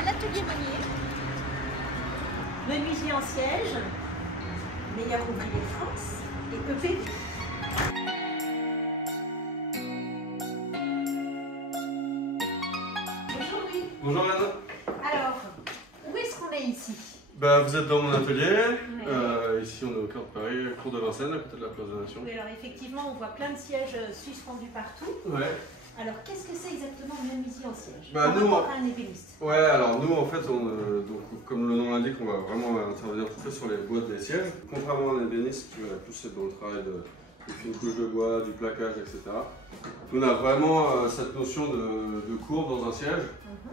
à l'atelier Monnier. Menuisier en siège, meilleur ouvrier de France et EPV. Bonjour Louis. Bonjour Anne. Alors, où est-ce qu'on est ici? Vous êtes dans mon atelier. Ici on est au cœur de Paris, cours de Vincennes, à côté de la place de la Nation. Oui, alors effectivement, on voit plein de sièges suspendus partout. Ouais. Alors, qu'est-ce que c'est exactement le menuisier en siège Par rapport rapport à un ébéniste? Ouais, alors nous en fait, donc, comme le nom l'indique, on va vraiment intervenir tout fait sur les boîtes des sièges. Contrairement à un ébéniste, qui va plus être dans le travail de une couche de bois, du plaquage, etc. Nous on a vraiment cette notion de courbe dans un siège.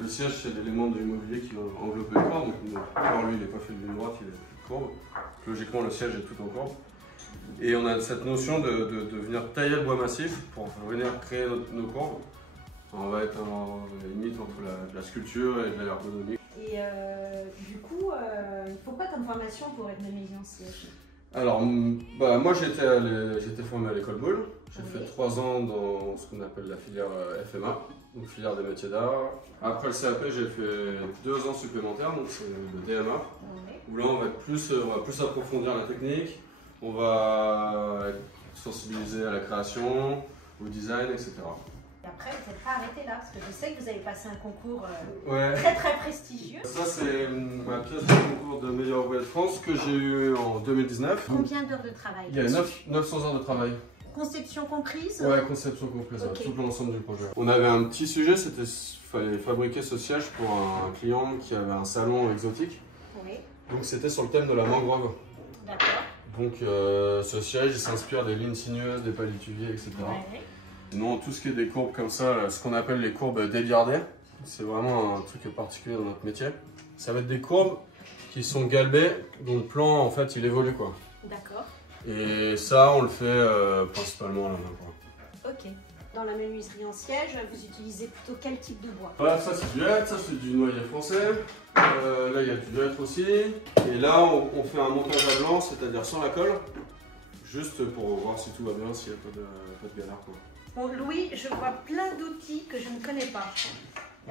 Le siège, c'est l'élément du mobilier qui va envelopper le corps. Donc, alors lui, il n'est pas fait de ligne droite, il est de courbe. Logiquement, le siège est tout en courbe. Et on a cette notion de venir tailler le bois massif pour venir créer nos courbes. On va être en limite entre la sculpture et de l'ergonomie. Et du coup, il faut quoi comme formation pour être menuisier en siège? Alors, moi j'étais formé à l'école Boulle. J'ai fait 3 ans dans ce qu'on appelle la filière FMA, donc filière des métiers d'art. Après le CAP, j'ai fait 2 ans supplémentaires, donc c'est le DMA, où là on va plus approfondir la technique, on va être sensibilisé à la création, au design, etc. Et après, vous n'êtes pas arrêté là, parce que je sais que vous avez passé un concours Ouais. très prestigieux. Ça c'est ma pièce de concours de meilleur ouvrier de France que j'ai eu en 2019. Combien d'heures de travail? Il y a 900 heures de travail. Conception comprise? Ouais, conception comprise, Okay. tout l'ensemble du projet. On avait un petit sujet, c'était fallait fabriquer ce siège pour un client qui avait un salon exotique. Oui. Donc c'était sur le thème de la mangrove. D'accord. Donc ce siège, il s'inspire des lignes sinueuses, des palétuviers, etc. Ouais. Sinon, tout ce qui est des courbes comme ça, ce qu'on appelle les courbes déliardées, c'est vraiment un truc particulier dans notre métier. Ça va être des courbes qui sont galbées, dont le plan, en fait, il évolue, quoi. D'accord. Et ça, on le fait principalement à la main, quoi. Ok. Dans la menuiserie en siège, vous utilisez plutôt quel type de bois? Voilà, ça c'est du hêtre, ça c'est du noyer français. Là, il y a du hêtre aussi. Et là, on fait un montage à blanc, c'est-à-dire sans la colle, juste pour voir si tout va bien, s'il n'y a pas de galère, quoi. Bon, Louis, je vois plein d'outils que je ne connais pas.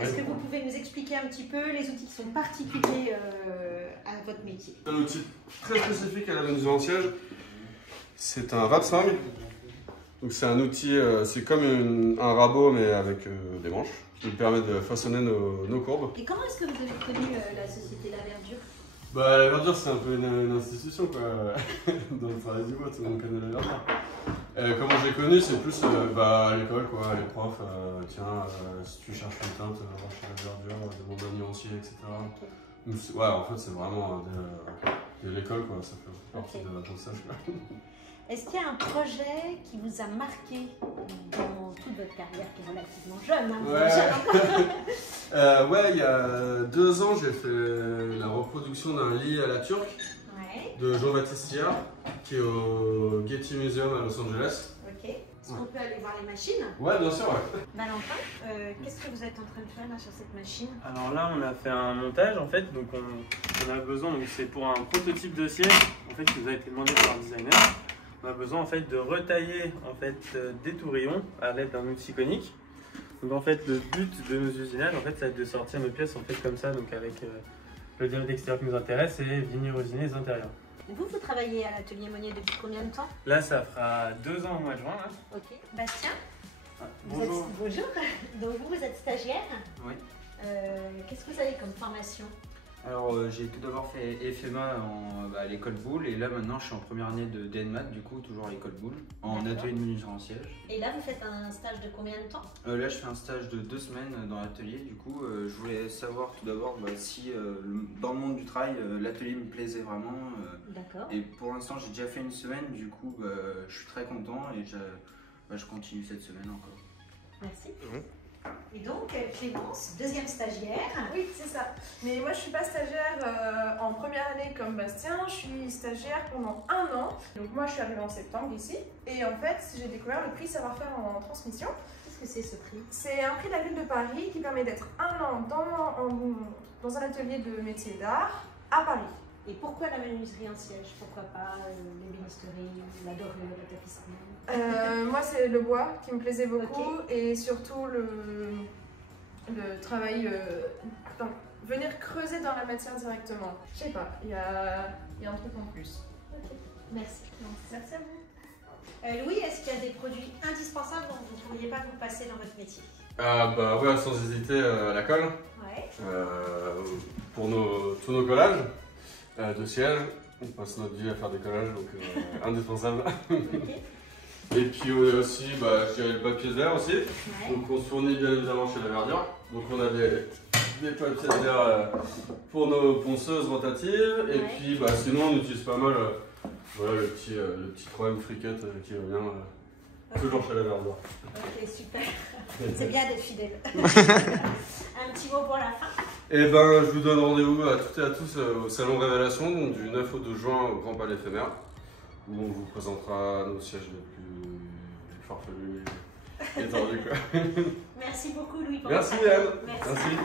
Est-ce que vous pouvez nous expliquer un petit peu les outils qui sont particuliers à votre métier? Un outil très spécifique à la menuiserie en siège, c'est un vapsang. Donc c'est un outil, c'est comme un rabot mais avec des manches, qui nous permet de façonner nos courbes. Et comment est-ce que vous avez connu la société La Verdure? La Verdure, c'est un peu une institution, quoi. Dans le travail du bois, tout le monde connaît la Verdure. Comment j'ai connu, c'est plus à l'école, quoi, les profs, tiens, si tu cherches une teinte, va chez La Verdure, demande un nuancier, etc. Donc, ouais, en fait, c'est vraiment de l'école, quoi, ça fait partie de l'apprentissage, quoi. Est-ce qu'il y a un projet qui vous a marqué dans toute votre carrière, qui est relativement jeune, hein, ouais, il y a 2 ans, j'ai fait la reproduction d'un lit à la turque de Jean-Baptiste Sillard, qui est au Getty Museum à Los Angeles. Ok. Est-ce qu'on peut aller voir les machines? Ouais, bien sûr, ouais. Valentin, qu'est-ce que vous êtes en train de faire là sur cette machine? Alors là, on a fait un montage en fait, donc on a besoin, donc c'est pour un prototype de siège en fait qui nous a été demandé par un designer. On a besoin en fait de retailler en fait des tourillons à l'aide d'un outil conique. Donc en fait le but de nos usinages en fait ça va être de sortir nos pièces en fait comme ça, donc avec le diamètre extérieur qui nous intéresse et venir usiner les intérieurs. Vous travaillez à l'atelier Monnier depuis combien de temps? Là ça fera 2 ans au mois de juin. Là. Ok. Bastien, Bonjour. Bonjour. Donc vous êtes stagiaire? Oui. Qu'est-ce que vous avez comme formation? Alors j'ai tout d'abord fait FMA à l'école Boulle et là maintenant je suis en première année de DNMAT, du coup toujours à l'école Boulle, en atelier de menuiserie en siège. Et là vous faites un stage de combien de temps? Là je fais un stage de 2 semaines dans l'atelier, du coup je voulais savoir tout d'abord si dans le monde du travail l'atelier me plaisait vraiment. D'accord. Et pour l'instant j'ai déjà fait 1 semaine, du coup je suis très content et je continue cette semaine encore. Merci. Et donc, Clémence, deuxième stagiaire. Oui, c'est ça. Mais moi, je ne suis pas stagiaire en première année comme Bastien. Je suis stagiaire pendant 1 an. Donc moi, je suis arrivée en septembre ici. Et en fait, j'ai découvert le prix savoir-faire en transmission. Qu'est-ce que c'est ce prix? C'est un prix de la ville de Paris qui permet d'être 1 an dans un atelier de métier d'art à Paris. Et pourquoi la menuiserie en siège? Pourquoi pas l'ébénisterie, la dorure, la tapisserie? Moi, c'est le bois qui me plaisait beaucoup et surtout le travail venir creuser dans la matière directement. Je sais pas, il y a un truc en plus. Ok, merci. Merci à vous. Louis, est-ce qu'il y a des produits indispensables dont vous ne pourriez pas vous passer dans votre métier? Bah ouais, sans hésiter, la colle. Ouais. Pour tous nos collages de siège. On passe notre vie à faire des collages, donc indispensable. Ok. Et puis aussi, bah, je dirais le papier de verre aussi. Ouais. Donc on se fournit bien évidemment chez la Verdure. Donc on a des papiers de verre pour nos ponceuses rotatives. Et Ouais. puis bah, sinon on utilise pas mal voilà, le petit 3M friquette qui va bien toujours chez la Verdure. Ok, super. C'est bien d'être fidèle. Un petit mot pour la fin. Et ben je vous donne rendez-vous à toutes et à tous au Salon Révélation, donc du 9 au 12 juin au Grand Palais Éphémère, où on vous présentera nos sièges les plus farfelus et tordus. Merci beaucoup Louis pour Merci votre appel. Yann. Merci.